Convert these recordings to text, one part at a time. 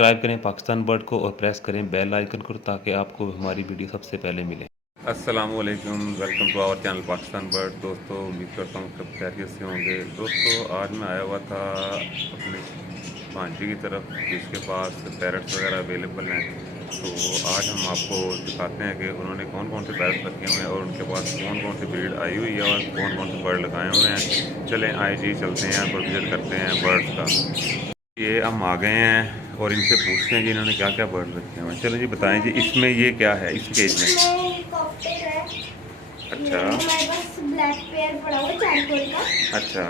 Subscribe करें Pakistan bird को और प्रेस करें बेल आइकन को ताकि आपको हमारी वीडियो सबसे पहले मिले। अस्सलाम वालेकुम, welcome to our channel Pakistan bird. दोस्तों उम्मीद करता हूँ सब खैरियत से होंगे। दोस्तों आज मैं आया हुआ था अपने भांजी की तरफ जिसके पास पैरट्स वगैरह अवेलेबल हैं। तो आज हम आपको दिखाते हैं कि उन्होंने कौन कौन से पैरट्स रखे हुए हैं और उनके पास कौन कौन सी ब्रीड आई हुई है और कौन कौन से बर्ड लगाए हुए हैं। चलें आए जी चलते हैं और विजिट करते हैं बर्ड्स का। ये हम आ गए हैं और इनसे पूछते हैं कि इन्होंने क्या क्या बर्ड रखे हुए हैं। चलो जी बताएं जी, इसमें ये क्या है इस केज में? अच्छा, हमारे पास ब्लैक पेयर पड़ा हुआ चारकोल का। अच्छा,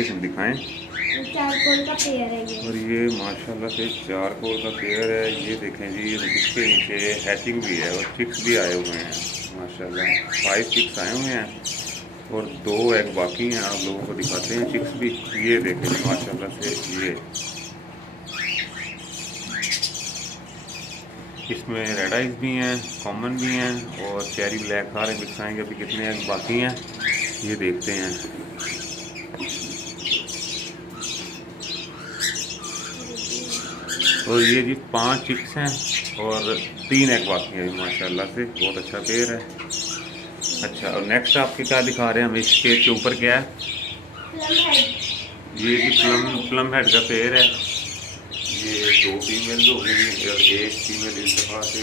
एक दिखाएं। चारकोल का पेयर है ये। और ये माशाल्लाह से चारकोल का पेयर है। ये देखें जी, इसके नीचे हैचिंग भी है और चिक्स भी आए हुए हैं माशाल्लाह। 5 चिक्स आए हुए हैं और 2 एग बाकी हैं। आप लोगों को दिखाते हैं चिक्स भी। ये देखें जी माशाल्लाह से, ये इसमें रेड आइज भी हैं, कॉमन भी हैं और चेरी ब्लैक हार मिक्स आएंगे। अभी कितने एग बाकी हैं ये देखते हैं। और ये जी 5 चिक्स हैं और 3 एग बाकी हैं माशाल्लाह से। बहुत अच्छा पेयर है। अच्छा, और नेक्स्ट आपके क्या दिखा रहे हैं हम? इसके ऊपर क्या है? ये जी प्लम हेड का पेयर है। ये 2 फीमेल हो गई और 1 फीमेल इस दफ़ा से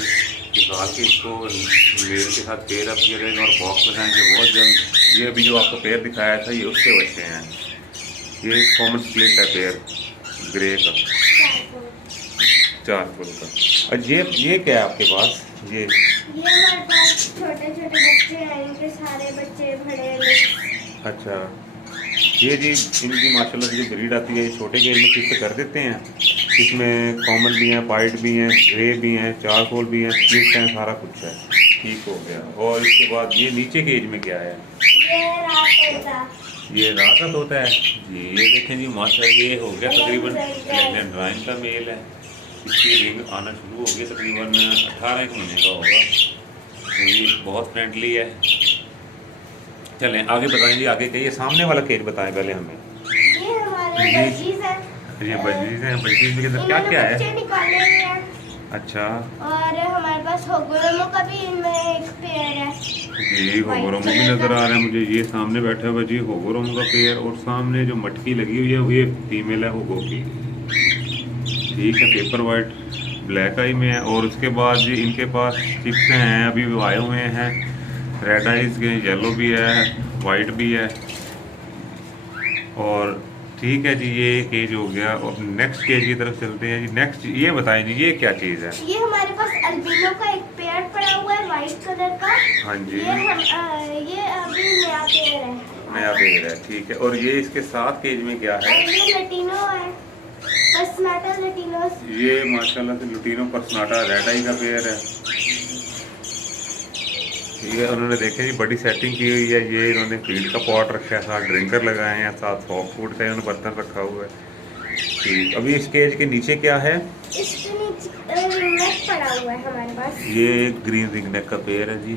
निकाल के इसको मेल के साथ पेयर अप किया जाएगा और बॉक्स लगाएंगे बहुत जल्द। ये अभी जो आपको पेयर दिखाया था ये उसके बच्चे हैं। ये कॉमन स्प्लिट है पेयर ग्रे का, चारकोल का। और ये क्या है आपके पास? ये हमारे पास छोटे छोटे बच्चे हैं, इनके सारे बच्चे बड़े हैं। अच्छा, ये जी इनकी माशाल्लाह से जो ब्रीड आती है ये छोटे केज में किस्त कर देते हैं। इसमें कॉमन भी हैं, वाइट भी हैं, ग्रे भी हैं, चारकोल भी हैं, स्प्लिट हैं, सारा कुछ है। ठीक हो गया। और इसके बाद ये नीचे केज में क्या है? ये रात का तोता है जी। ये देखें जी माशाल्लाह, ये हो गया तकरीबन एलेक्जेंड्राइन का मेल है। इसकी रिंग आना शुरू हो गया, तकरीबन 18 महीने का होगा। तो ये बहुत फ्रेंडली है। चलें आगे बताएं जी, आगे के ये सामने वाला केज बताएं पहले हमें। ये हमारे बजीज हैं। ये बजीज हैं। बजीज में क्या क्या है? बच्चे निकाले हुए हैं। अच्छा, और हमारे पास होगोरोमो का भी इनमें एक पेयर है जी। होगोरोमो भी नजर आ रहा है मुझे। ये सामने बैठा हुआ जी होगोरोमो का पेयर और सामने जो मटकी लगी हुई है वो ये फीमेल है होगो की। ठीक है, पेपर वाइट ब्लैक आई में है। और उसके बाद जी इनके पास चिप्स हैं अभी आए हुए हैं, रेड आइज के, येलो भी है, वाइट भी है। और ठीक है जी, ये केज हो गया। और नेक्स्ट केज की तरफ चलते हैं जी। नेक्स्ट ये बताएं जी, ये क्या चीज़ है? ये हमारे पास अल्बिनो का एक पेयर पड़ा हुआ है वाइट कलर का। हाँ जी, ये अभी नया पेयर है। नया पेयर है। ठीक है, और ये इसके साथ केज में क्या है? ये लटीनो है, पर्सनाटा लटीनो। ये माशाल्लाह से लुटीनो पर्सनाटा रेड आई का पेयर है। ये उन्होंने देखे जी बड़ी सेटिंग की हुई है। ये इन्होंने फीड का पॉट रखा है, साथ ड्रिंकर लगाए हैं, साथ सॉफ्ट फूड का इन्होंने बर्तन रखा हुआ है। ठीक, अभी इस केज के नीचे क्या है? इसके नीचे रिंगनेक पड़ा हुआ है हमारे पास। ये ग्रीन रिंगनेक का पेयर है जी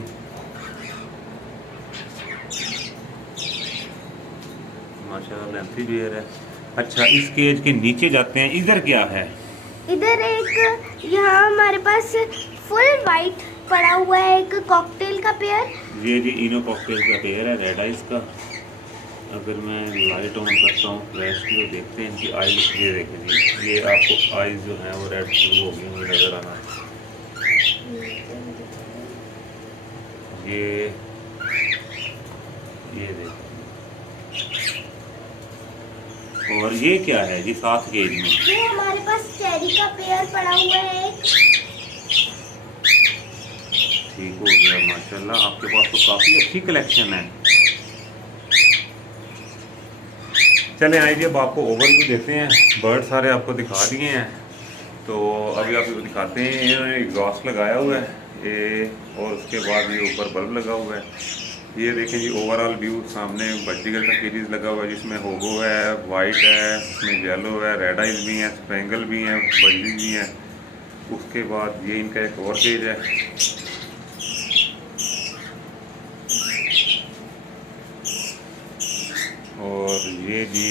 माशाल्लाह, लेंथी पेयर है। अच्छा, इस केज के नीचे जाते हैं, इधर क्या है? इधर एक यहाँ हमारे पास फुल वाइट पड़ा हुआ है एक कॉकटेल का पेयर। ये जी इनो कॉकटेल का पेयर है रेड आइज का। अगर मैं लाइट ऑन करता हूँ फ्लैश की तो देखते हैं इनकी आइज। ये देखें जी, ये आपको आइज जो है वो रेड शुरू हो गई मुझे नज़र आना। ये देखें। और ये क्या है जी साथ केज में? ये हमारे पास चेरी का पेयर पड़ा हुआ है एक। ठीक हो गया माशाल्लाह, आपके पास तो काफ़ी अच्छी कलेक्शन है। चले आइए जी, अब आपको ओवरव्यू देते हैं। बर्ड सारे आपको दिखा दिए हैं तो अभी आपको दिखाते हैं। इन्होंने एग्जॉस्ट लगाया हुआ है ये, और उसके बाद ये ऊपर बल्ब लगा हुआ है। ये देखें जी ओवरऑल व्यू। सामने बजीगर का केजेस लगा हुआ है जिसमें होगो है, वाइट है, उसमें येलो है, रेड आइज भी हैं, स्पेंगल भी हैं, बजी भी हैं। उसके बाद ये इनका एक और केज है। और ये जी